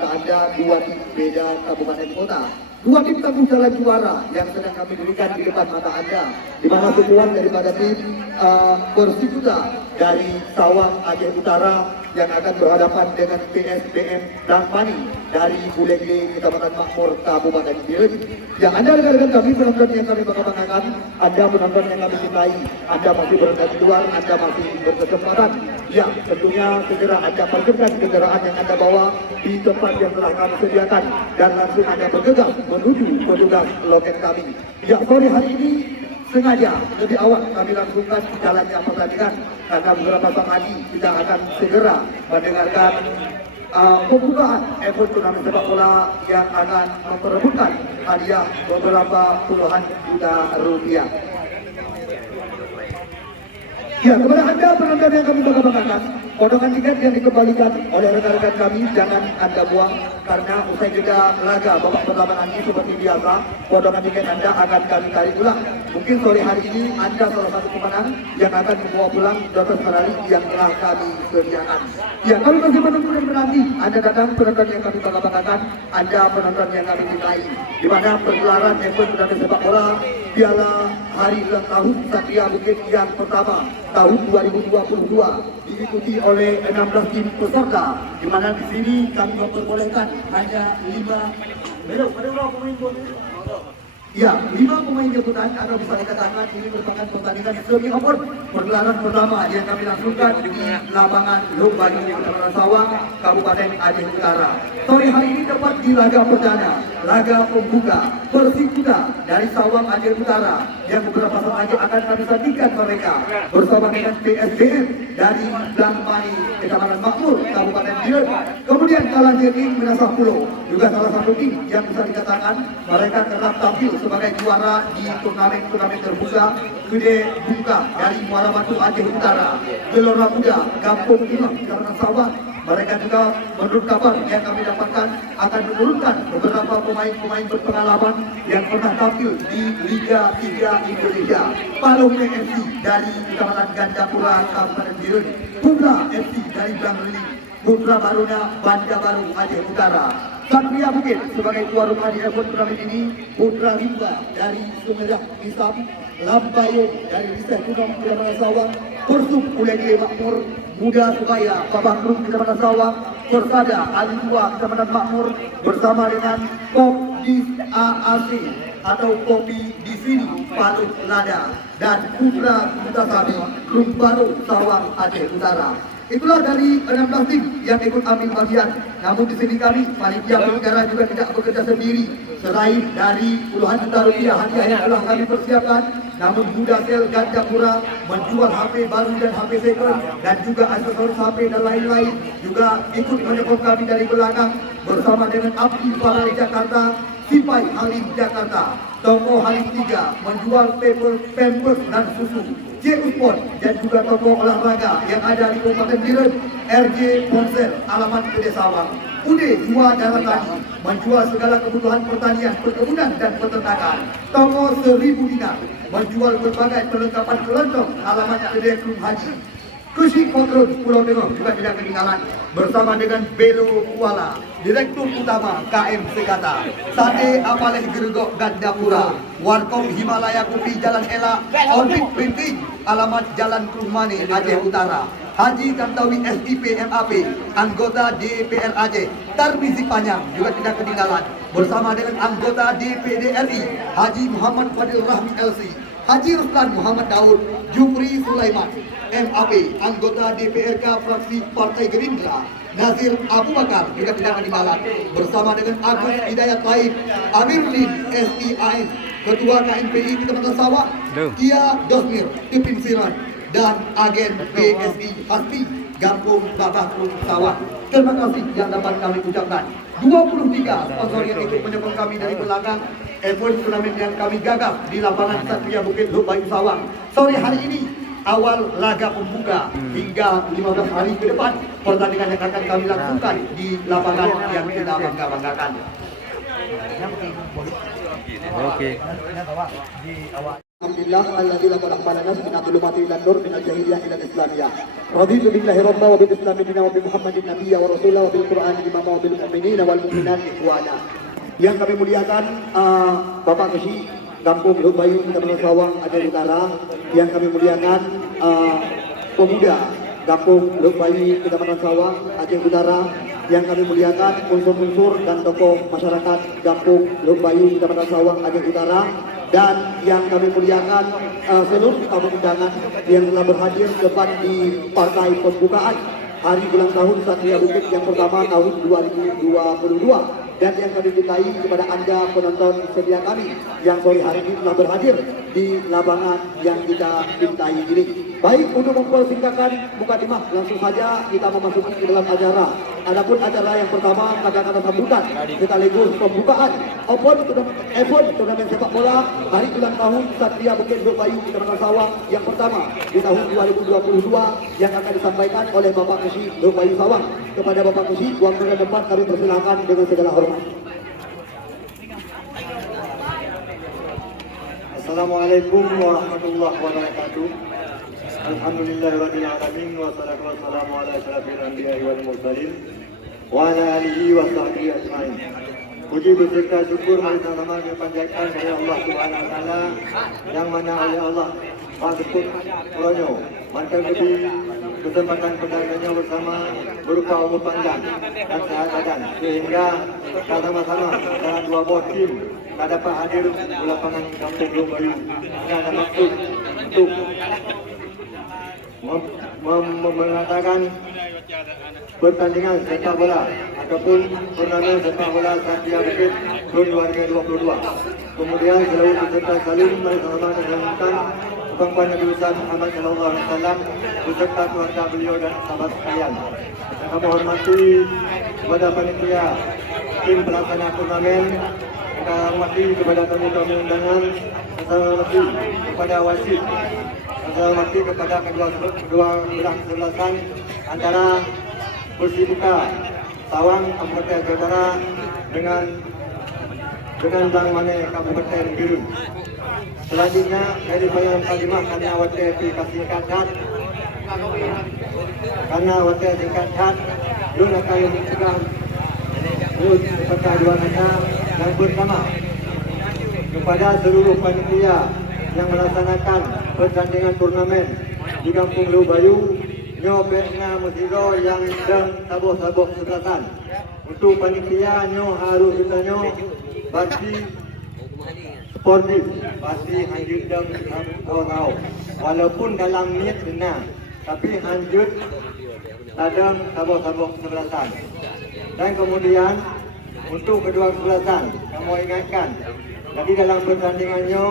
kepada Anda dua tim beda kabupaten kota. Dua tim tangguh jalan juara yang sedang kami berikan di depan mata Anda, di mana sebuah daripada tim Persikuta dari Sawang Aceh Utara yang akan berhadapan dengan PSBM Dangmani dari Buleleng Kecamatan Makmur Kabupaten Biren. Ya, Anda rekan-rekan kami, penonton yang kami banggakan, Anda penonton yang kami cintai, Anda masih berada di luar, Anda masih berkesempatan. Ya, tentunya segera Anda parkirkan kendaraan yang Anda bawa di tempat yang telah kami sediakan dan langsung Anda bergegas menuju petugas loket kami. Ya, sore hari ini sengaja lebih awal kami langsungkan jalannya pertandingan karena beberapa saat lagi kita akan segera mendengarkan pembukaan event turnamen sepak bola yang akan memperebutkan hadiah beberapa puluhan juta rupiah. Ya, kepada Anda penonton yang kami banggakan, potongan tiket yang dikembalikan oleh rekan-rekan kami jangan Anda buang, karena usai jeda laga babak pertama nanti seperti biasa, potongan tiket Anda akan kami tarik ulang. Mungkin sore hari ini Anda salah satu pemenang yang akan membawa pulang dompet salari yang telah kami sediakan. Ya, kami masih menunggu dan menanti Anda datang, penonton yang kami banggakan, Anda penonton yang kami cintai, di mana pergelaran event turnamen sepak bola Piala Hari Ulang Tahun Satria Bukit yang pertama tahun 2022 diikuti oleh 16 tim peserta, di mana di sini kami memperbolehkan hanya 5 pemain debutan atau bisa dikatakan ini merupakan pertandingan semi-open pergelaran pertama yang kami langsungkan di lapangan Lok Bayu, Kecamatan Sawang, Kabupaten Aceh Utara. Sore hari ini tepat di laga perdana, laga pembuka Persikuta dari Sawang Aceh Utara yang beberapa saat lagi akan kami saksikan mereka bersama dengan PSBM dari Dangmani, Kecamatan Makmur, Kabupaten Biren. Kemudian Kalang Jering Menasah Pulau, juga salah satu tim yang bisa dikatakan mereka kerap tampil sebagai juara di turnamen terbuka Gede Buka dari Muara Batu Aceh Utara. Gelora Muda Kampung Ilang, Kecamatan Sawang, mereka juga menurut kabar yang kami dapatkan akan menurunkan beberapa pemain-pemain berpengalaman yang pernah tampil di Liga 3 Indonesia. Palungnya FC dari Kecamatan Gandapura, Kabupaten Biren. Putra FC dari Blangreling, Putra Baruna, Banda Baru, Aceh Utara. Satria Bukit sebagai tuan rumah di event turnamen ini, Putra Rimba dari Sumerah Isam, Lambayung dari Riseh Gunung Kecamatan Sawang, Persub Buleleng Makmur, Muda Subaya Babakrum Kecamatan Sawang, Persada Alitua Kecamatan Makmur bersama dengan Kopdis AAC atau Kopi di sini Palu Lada dan Putra Mutasabi Lumbaro Sawang Aceh Utara. Itulah dari 16 tim yang ikut ambil bagian. Namun di sini kami panitia penyelenggara juga tidak bekerja sendiri. Selain dari puluhan juta rupiah hadiah yang telah kami persiapkan, namun Muda Sel Gandapura menjual HP baru dan HP second dan juga aksesoris HP dan lain-lain juga ikut menyokong kami dari belakang bersama dengan Abdi Farah Jakarta, Sipai Halim Jakarta, Toko Halim 3 menjual pampers dan susu, J-Uspon dan juga toko olahraga yang ada di Kabupaten Biren, RJ Ponsel alamat Gede Sawang. Ude Jua Daratani menjual segala kebutuhan pertanian, perkebunan dan peternakan. Toko 1000 dinar menjual berbagai perlengkapan kelontong alamat Gede Kelung Haji. Kusi Kontrol Pulau Tengah juga tidak ketinggalan bersama dengan Belo Kuala, Direktur Utama KM Segata, Sate Apaleh Gergok Gandapura, Warkop Himalaya Kopi Jalan Ela, Orbit Printing, alamat Jalan Krumane Aceh Utara, Haji Tantawi SIP MAP, anggota DPR Aceh, Tarmizi Panjang juga tidak ketinggalan bersama dengan anggota DPD RI, Haji Muhammad Fadil Rahmi LC, Haji Ruslan Muhammad Daud, Jumri Sulaiman, MAP, anggota DPRK fraksi Partai Gerindra, Nazir Abu Bakar juga tidak ketinggalan bersama dengan Agus Hidayat Laib, Amiruddin SIAN, Ketua KNPI Kecamatan Sawang, Kia Dosmir, Tipin Siran, dan agen BSI Hasbi Gampung Babakrum Sawang. Terima kasih yang dapat kami ucapkan. 23 sponsor yang ikut menyokong kami dari belakang event turnamen yang kami gagas di lapangan Satria Bukit Lok Bayu Sawang. Sore hari ini awal laga pembuka hingga 15 hari ke depan pertandingan yang akan kami langsungkan di lapangan yang kita banggakan. Oke. Alhamdulillah alladzi la qalaqana min adh-dhulumati ila an-nur min al-jahiliyah ila al-islamiyah. Raditu billahi rabba wa bil islami dina wa bi Muhammadin nabiyya wa rasula wa bil Qur'ani imama wa bil mu'minina wal mu'minat ikhwana. Yang kami muliakan Bapak Kesi Kampung Luk Bayu Kecamatan Sawang Aceh Utara, yang kami muliakan pemuda Kampung Luk Bayu Kecamatan Sawang Aceh Utara, yang kami muliakan unsur-unsur dan tokoh masyarakat Kampung Luk Bayu Kecamatan Sawang Aceh Utara, dan yang kami muliakan seluruh tamu undangan yang telah berhadir tepat di partai pembukaan hari ulang tahun Satria Bukit yang pertama tahun 2022. Dan yang kami cintai kepada Anda penonton setia kami yang sore hari ini telah berhadir di lapangan yang kita cintai ini. Baik, untuk mempersingkatkan mukadimah, langsung saja kita memasuki ke dalam acara. Adapun acara yang pertama kata-kata sambutan sekaligus pembukaan event turnamen sepak bola hari ulang tahun Satria Bukit Luk Bayu Kecamatan Sawang yang pertama di tahun 2022 yang akan disampaikan oleh Bapak Kesi Luk Bayu Sawang. Kepada Bapak Kesi, waktu dan tempat kami persilakan dengan segala hormat. Assalamualaikum warahmatullahi wabarakatuh. Alhamdulillahirabbil alamin wassalatu wassalamu ala asyrafil anbiya'i wal mursalin wa ala alihi wa sahbihi ajmain. Puji beserta syukur mari sama-sama kita panjatkan kepada Allah Subhanahu wa taala yang mana oleh Allah Pak Puronyo mantan beri kesempatan perdagangannya bersama berupa umur panjang dan sehat badan, sehingga kita sama-sama dalam dua buah tim dapat hadir di lapangan Kampung Luk Bayu dengan ada maksud untuk mengatakan pertandingan sepak bola ataupun turnamen sepak bola Satria Bukit tahun 2022. Kemudian seluruh peserta saling bersama dengan Tuan Nabi besar Muhammad sallallahu alaihi wasallam beserta keluarga beliau dan sahabat sekalian. Kami hormati kepada panitia tim pelaksana turnamen, kita hormati kepada tamu-tamu undangan, kita hormati kepada wasit, kita hormati kepada kedua belah sebelasan antara Persibukta Sawang Kabupaten Utara dengan Bang Mane Kabupaten Gerun. Selanjutnya dari Bayang Kalimah karena waktu aplikasi singkat Lun akan mencegah Lun serta dua nana yang bersama kepada seluruh panitia yang melaksanakan pertandingan turnamen di Kampung Luk Bayu nyo pekna musiro yang sedang tabuh-tabuh sebelasan. Untuk panitia nyo harus ditanya pasti sportif, pasti hanjut dan tahu. Walaupun dalam niat benar, tapi hanjut tadang tabuh-tabuh sebelasan. Dan kemudian untuk kedua sebelasan, kamu ingatkan, jadi dalam pertandingannya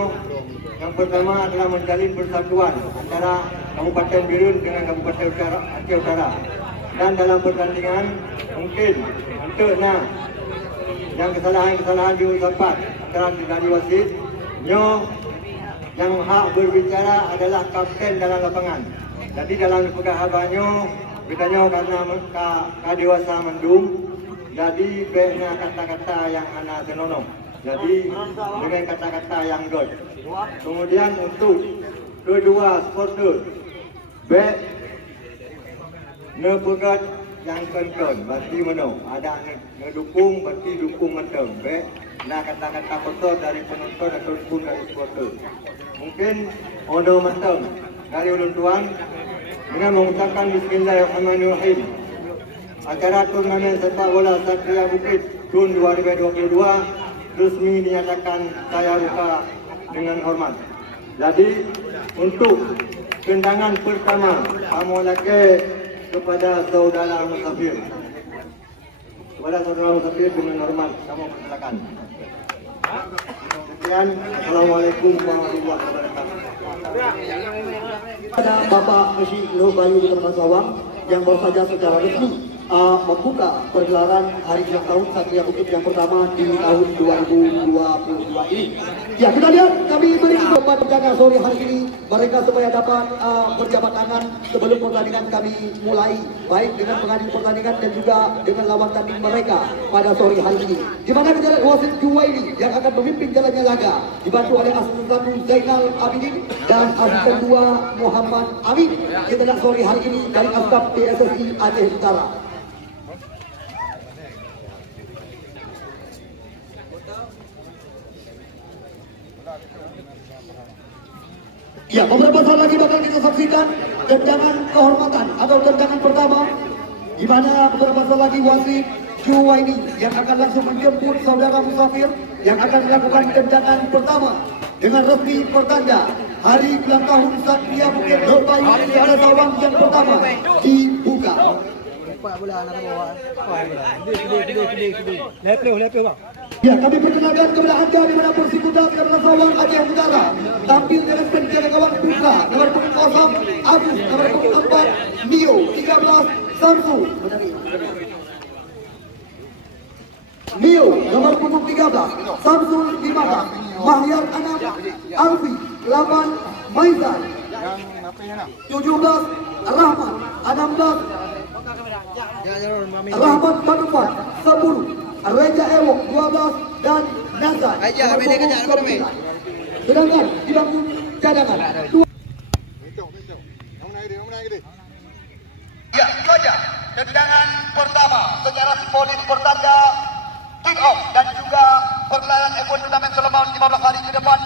yang pertama adalah menjalin persatuan antara Kabupaten Gerun dengan Kabupaten Aceh Utara. Dan dalam pertandingan mungkin untuk yang kesalahan diucapkan antara dari wasit, yang hak berbicara adalah kapten dalam lapangan. Jadi dalam perkahabannya bertanya karena kadewasa mendung, jadi baiknya kata-kata yang anak senonoh. Jadi dengan kata-kata yang good. Kemudian untuk kedua supporter, baik nepegat yang kencang, berarti mana? Ada ngedukung, berarti dukung mentang. Baik, nah kata-kata kotor dari penonton ataupun dari supporter. Mungkin odo mentang dari ulun tuan dengan mengucapkan Bismillahirrahmanirrahim. Acara turnamen sepak bola Satria Bukit tahun 2022 resmi dinyatakan saya buka dengan hormat. Jadi untuk tendangan pertama kamu lagi kepada saudara musafir. Kepada saudara musafir dengan hormat kamu persilakan. Sekian, Assalamualaikum warahmatullahi wabarakatuh. Pada Bapak Kesi Luk Bayu Kecamatan Sawang yang baru saja secara resmi membuka pergelaran hari ulang tahun Satria Bukit yang pertama di tahun 2022 ini. Ya, kita lihat kami beri tempat penjaga sore hari ini mereka supaya dapat berjabat tangan sebelum pertandingan kami mulai, baik dengan pengadil pertandingan dan juga dengan lawan tanding mereka pada sore hari ini. Di mana kita lihat wasit Juwaili yang akan memimpin jalannya laga dibantu oleh asisten 1 Zainal Abidin dan asisten 2 Muhammad Amin. Kita lihat sore hari ini dari staf PSSI Aceh Utara. Ya, beberapa saat lagi bakal kita saksikan tendangan kehormatan atau tendangan pertama, di mana beberapa saat lagi wasit Juwaini yang akan langsung menjemput saudara musafir yang akan melakukan tendangan pertama dengan resmi pertanda hari ulang tahun Satria Bukit Lorbayu di Ada Sawang yang pertama dibuka. Ya, kami perkenalkan kepada anda di mana Persikuta Karena Sawang Aceh Utara tampil dengan penjaga gawang putra nomor punggung 0 Agus, nomor punggung 4 Nio, 13 Samsu, Nio nomor punggung 13 Samsul 15 Mahyar 6 Alfi 8 Maizan 17 Rahmat 16 Rahmat Manufat 10 Reja Ewok 12 dan Nazar. Sedangkan di bangku cadangan 2. Ya, itu aja tendangan pertama secara simbolis pertanda kick off dan juga pergelaran F1 turnamen selama 15 hari ke depan